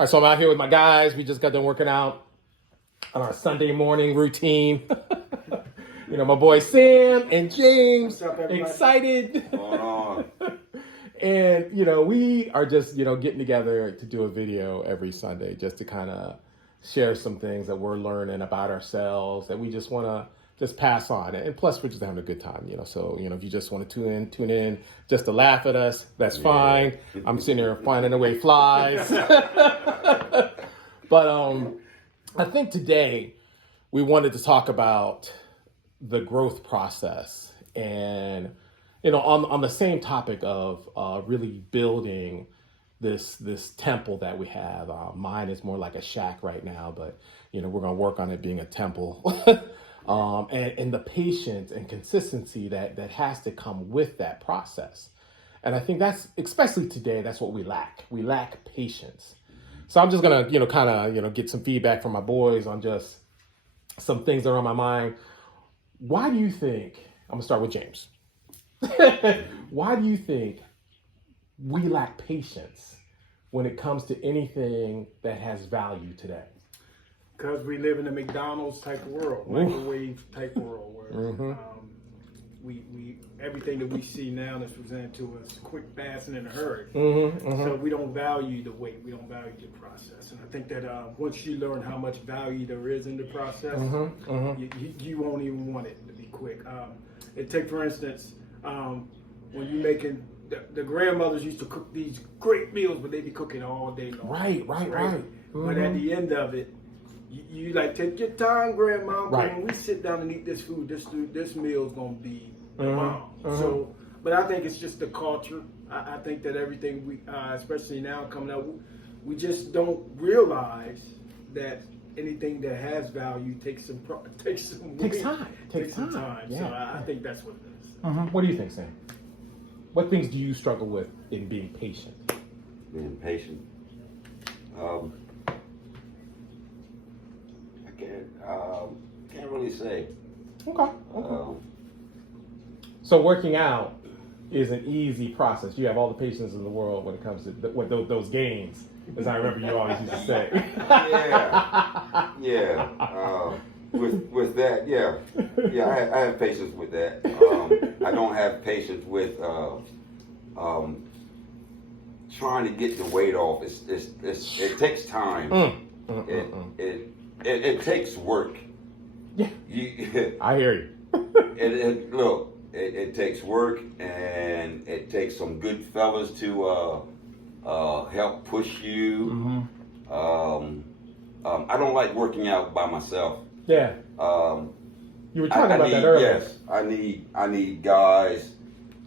All right, so I'm out here with my guys. We just got done working out on our Sunday morning routine. My boy Sam and James, What's up, everybody? excited. Going on. And, we are just, getting together to do a video every Sunday just to kind of share some things that we're learning about ourselves that we just want to just pass on. And plus, we're just having a good time, So, if you just want to tune in just to laugh at us, that's fine. I'm sitting here finding away flies. But I think today we wanted to talk about the growth process and, on the same topic of really building this temple that we have. Mine is more like a shack right now, but, we're going to work on it being a temple. And the patience and consistency that has to come with that process. And I think that's, especially today, that's what we lack. We lack patience. So I'm just going to, kind of, get some feedback from my boys on just some things that are on my mind. Why do you think, I'm going to start with James. Why do you think we lack patience when it comes to anything that has value today? Because we live in a McDonald's type of world, microwave type world, where we everything that we see now that's presented to us quick, fast, and in a hurry. So we don't value the wait, we don't value the process. And I think that once you learn how much value there is in the process, you won't even want it to be quick. For instance, when you're making, the grandmothers used to cook these great meals, but they be cooking all day long. Right. But at the end of it, you like, take your time, Grandma. Right. When we sit down and eat this food, this meal's gonna be the bomb. So, but I think it's just the culture. I think that everything we, especially now coming up, we just don't realize that anything that has value takes some time. Takes some time. Yeah. So I think that's what it is. What do you think, Sam? What things do you struggle with in being patient? Being patient. Can't really say. Okay. So working out is an easy process. You have all the patience in the world when it comes to those gains, as I remember you always used to say. Yeah. With that, yeah. I have patience with that. I don't have patience with trying to get the weight off. It takes time. It takes work. Yeah. I hear you. It takes work, and it takes some good fellas to help push you. I don't like working out by myself. Yeah. You were talking about that earlier. Yes, I need guys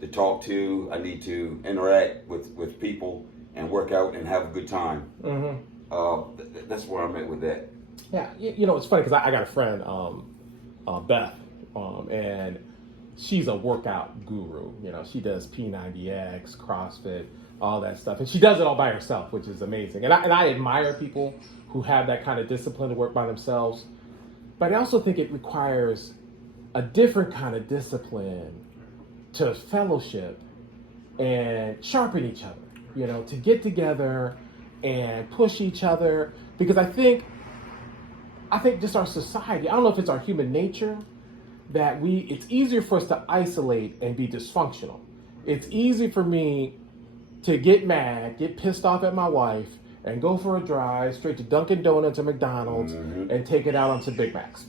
to talk to. I need to interact with people and work out and have a good time. That's where I'm at with that. Yeah, it's funny because I got a friend, Beth, and she's a workout guru. She does P90X, CrossFit, all that stuff, and she does it all by herself, which is amazing. And I admire people who have that kind of discipline to work by themselves, but I also think it requires a different kind of discipline to fellowship and sharpen each other. To get together and push each other, because I think just our society, I don't know if it's our human nature, that it's easier for us to isolate and be dysfunctional. It's easy for me to get mad, get pissed off at my wife, and go for a drive straight to Dunkin' Donuts or McDonald's and take it out on some Big Macs.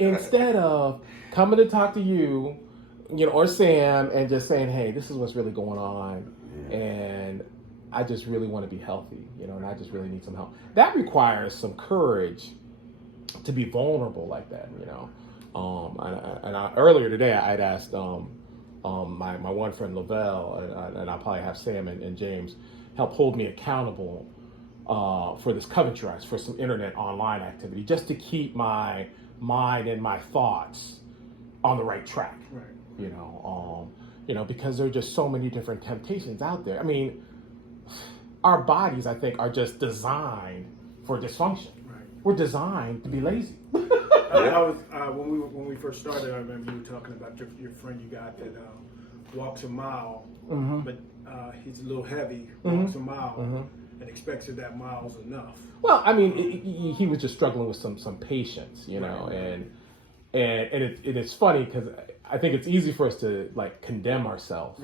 Instead of coming to talk to you, or Sam, and just saying, hey, this is what's really going on, and I just really want to be healthy, and I just really need some help. That requires some courage to be vulnerable like that, earlier today, I'd asked my one friend Lavelle, and I'll probably have Sam and James help hold me accountable for this Coventry Rise, for some internet online activity, just to keep my mind and my thoughts on the right track. Right. Because there are just so many different temptations out there. I mean, our bodies, I think, are just designed for dysfunction. Right. We're designed to be lazy. I was when we first started. I remember you were talking about your friend you got that walks a mile, but he's a little heavy, walks a mile, and expects that mile's enough. Well, I mean, he was just struggling with some patience, you know, and it's funny because I think it's easy for us to like condemn ourselves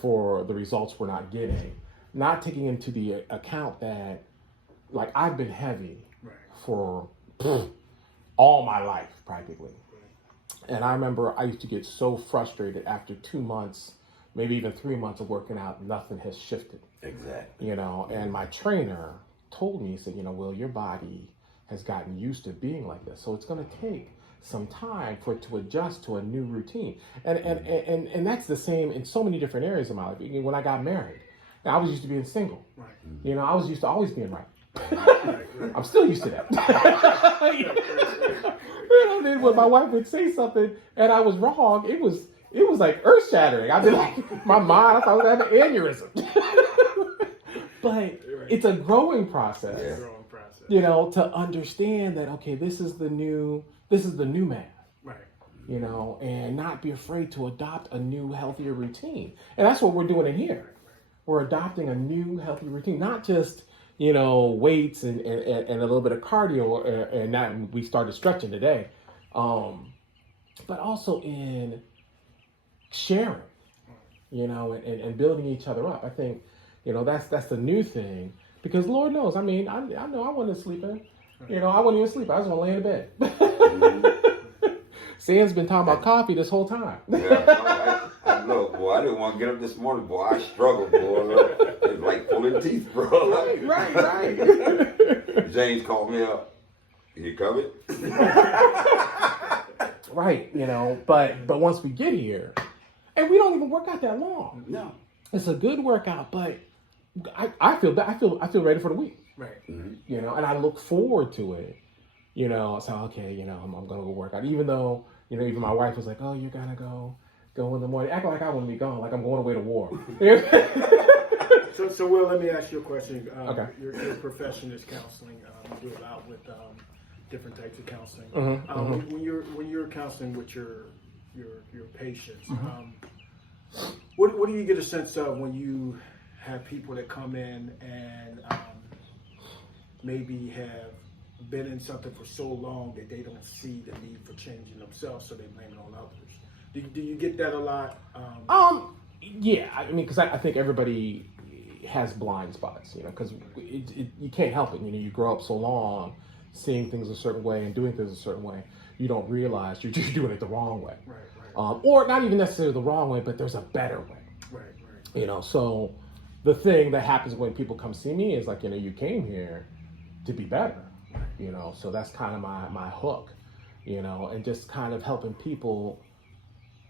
for the results we're not getting, not taking into the account that like I've been heavy for all my life practically. And I remember I used to get so frustrated after 2 months, maybe even 3 months of working out, nothing has shifted. Exactly. You know, and my trainer told me, he said, you know, Will, your body has gotten used to being like this. So it's going to take some time for it to adjust to a new routine. And that's the same in so many different areas of my life. When I got married, I was used to being single. You know, I was used to always being right. I'm still used to that. You know, then when my wife would say something and I was wrong, it was like earth shattering. I'd be like, my mind, I thought I was having an aneurysm. But it's a growing process. You know, to understand that okay, this is the new man. You know, and not be afraid to adopt a new, healthier routine. And that's what we're doing in here. We're adopting a new, healthy routine, not just, you know, weights and a little bit of cardio, and that we started stretching today, but also in sharing, you know, and building each other up. I think, you know, that's the new thing, because Lord knows, I mean, I know I wasn't sleeping, you know, I wasn't even sleeping. I was going to lay in bed. Sam's been talking about coffee this whole time. Look, boy, I didn't want to get up this morning, boy. I struggled, boy. It's like pulling teeth, bro. Right. James called me up. You coming? Right, you know, but once we get here, and we don't even work out that long. No. It's a good workout, but I feel ready for the week. You know, and I look forward to it. You know, so okay, you know, I'm gonna go work out. Even though, you know, even my wife was like, "Oh, you're gonna go in the morning." Act like I want to be gone, like I'm going away to war. So Will, let me ask you a question. Okay. Your profession is counseling. You do a lot with different types of counseling. When you're counseling with your patients, what do you get a sense of when you have people that come in and maybe have been in something for so long that they don't see the need for changing themselves, so they blame it on others? Do you get that a lot? Yeah, I mean, because I think everybody has blind spots, you know, because you can't help it. You know, you grow up so long seeing things a certain way and doing things a certain way, you don't realize you're just doing it the wrong way. Or not even necessarily the wrong way, but there's a better way. You know, so the thing that happens when people come see me is like, you know, you came here to be better. You know, so that's kind of my hook, you know, and just kind of helping people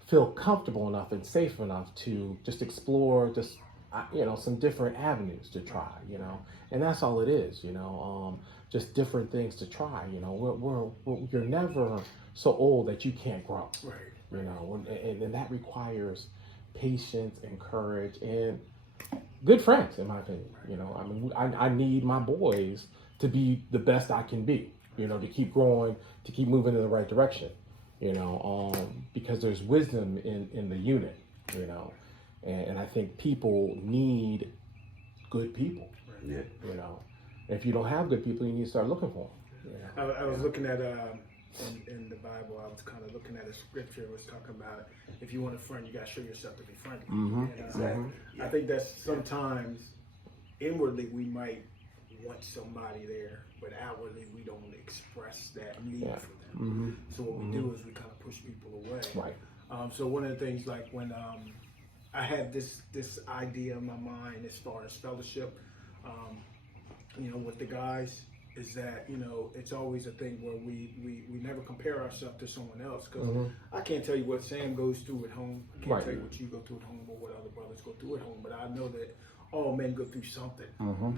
feel comfortable enough and safe enough to just explore just, you know, some different avenues to try, you know, and that's all it is, you know, just different things to try, you know, you're never so old that you can't grow, you know, and that requires patience and courage and good friends, in my opinion, you know. I mean, I need my boys to be the best I can be, you know, to keep growing, to keep moving in the right direction, you know, because there's wisdom in the unit, you know, and I think people need good people, you know. If you don't have good people, you need to start looking for them. You know? I was looking at, in the Bible, I was kind of looking at a scripture. It was talking about if you want a friend, you got to show yourself to be friendly. And, I think that sometimes inwardly we might want somebody there, but outwardly we don't express that need for them. So what we do is we kind of push people away. So one of the things, like when I had this idea in my mind as far as fellowship, you know, with the guys, is that, you know, it's always a thing where we never compare ourselves to someone else, because I can't tell you what Sam goes through at home. I can't tell you what you go through at home or what other brothers go through at home, but I know that all men go through something.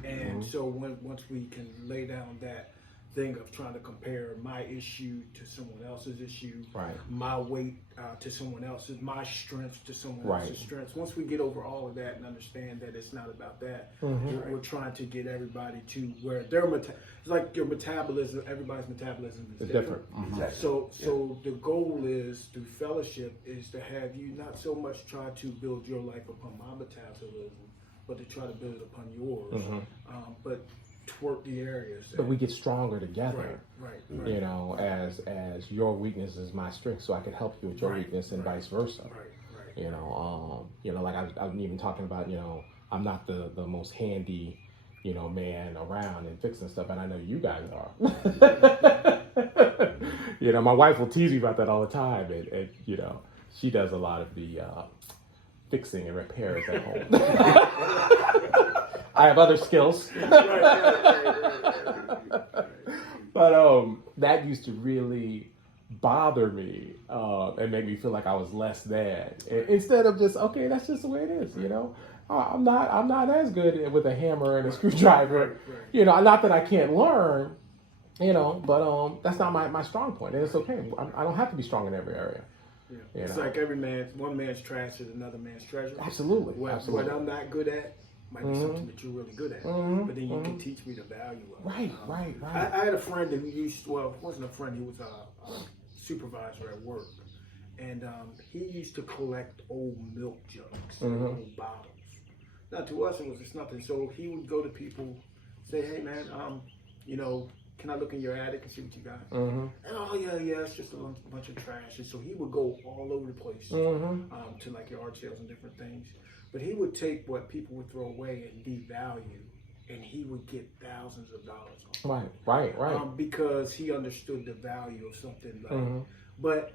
And so once we can lay down that thing of trying to compare my issue to someone else's issue, my weight to someone else's, my strength to someone else's strengths. Once we get over all of that and understand that it's not about that, we're trying to get everybody to where their it's like your metabolism. Everybody's metabolism is different. So the goal is through fellowship is to have you not so much try to build your life upon my metabolism, but to try to build it upon yours. But twerk the areas. But we get stronger together. Right. You know, as your weakness is my strength, so I can help you with your weakness and vice versa. You know, like I've even talking about, you know, I'm not the most handy, you know, man around and fixing stuff, and I know you guys are. You know, my wife will tease me about that all the time, and you know, she does a lot of the fixing and repairs at home. I have other skills. But that used to really bother me and make me feel like I was less than. Instead of just, okay, that's just the way it is, you know. I'm not as good with a hammer and a screwdriver. You know, not that I can't learn, you know, but that's not my strong point, and it's okay. I don't have to be strong in every area. Yeah. It's like one man's trash is another man's treasure. Absolutely. What I'm not good at might be something that you're really good at, but then you can teach me the value of it. Right. I had a friend who wasn't a friend, he was a supervisor at work, and he used to collect old milk jugs, old bottles. Now to us, it's nothing. So he would go to people, say, "Hey man, you know, can I look in your attic and see what you got?" And yeah, it's just a bunch of trash. And so he would go all over the place to like yard sales and different things. But he would take what people would throw away and devalue, and he would get thousands of dollars off. Right. Because he understood the value of something. Like, but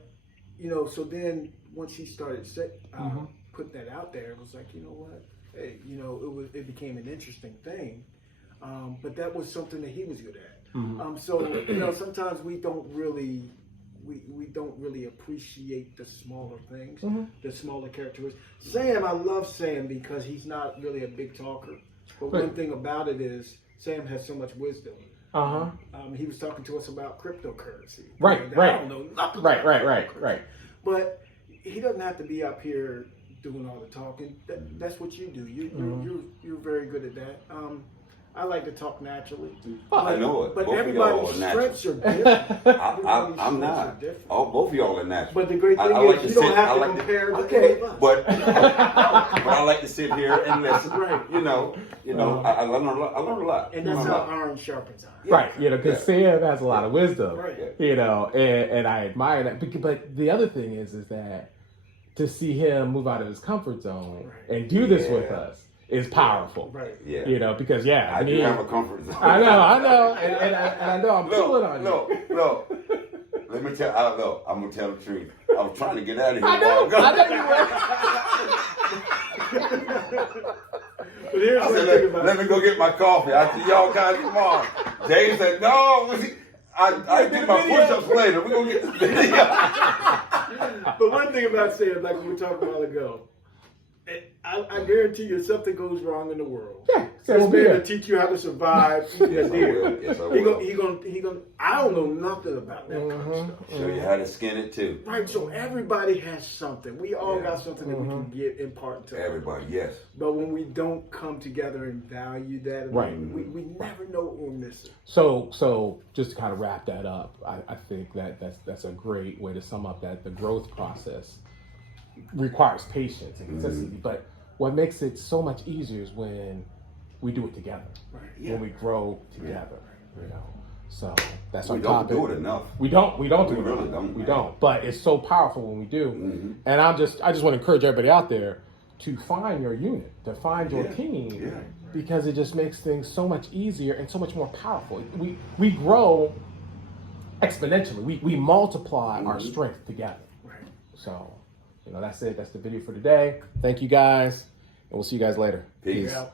you know, so then once he started put that out there, it was like, you know what? Hey, you know, it became an interesting thing. But that was something that he was good at. So you know, sometimes we don't really appreciate the smaller things, the smaller characteristics. Sam, I love Sam because he's not really a big talker. But one thing about it is Sam has so much wisdom. He was talking to us about cryptocurrency. Right. I don't know nothing about cryptocurrency. Right. But he doesn't have to be up here doing all the talking. That's what you do. You're very good at that. I like to talk naturally. I know it. But both everybody's strengths are different. I'm not. Both of y'all are natural. But the great thing is you don't have to compare the two of us. But I like to sit here and listen. You know, I learn a lot. And that's how iron sharpens iron. Right, you know, because Sam has a lot of wisdom. You know, and I admire that. But the other thing is that to see him move out of his comfort zone and do this with us is powerful. You know, because I do have a comfort zone. I know, and I know I'm pulling on you. Look. Let me tell. I'm gonna tell the truth. I was trying to get out of here. I know you were. But here's let me go get my coffee. I'll see y'all guys tomorrow. Dave said, no. I do my push-ups later. We're gonna get this video. But one thing about Sam, like we were talking a while ago, I guarantee you, if something goes wrong in the world, this man will teach you how to survive. Yes, I will. He gonna. I don't know nothing about that kind of stuff. Show you how to skin it too. Right. So everybody has something. We all got something that we can impart to everybody. Yes. But when we don't come together and value that, we never know what we're missing. So just to kind of wrap that up, I think that's a great way to sum up that the growth process requires patience and consistency, but what makes it so much easier is when we do it together. When we grow together, you know. So that's our topic. We don't do it enough. We don't do it enough. We don't. But it's so powerful when we do. And I just want to encourage everybody out there to find your unit, to find your team, because it just makes things so much easier and so much more powerful. We grow exponentially. We multiply our strength together. So, you know, that's it. That's the video for today. Thank you guys, and we'll see you guys later. Peace. Yeah.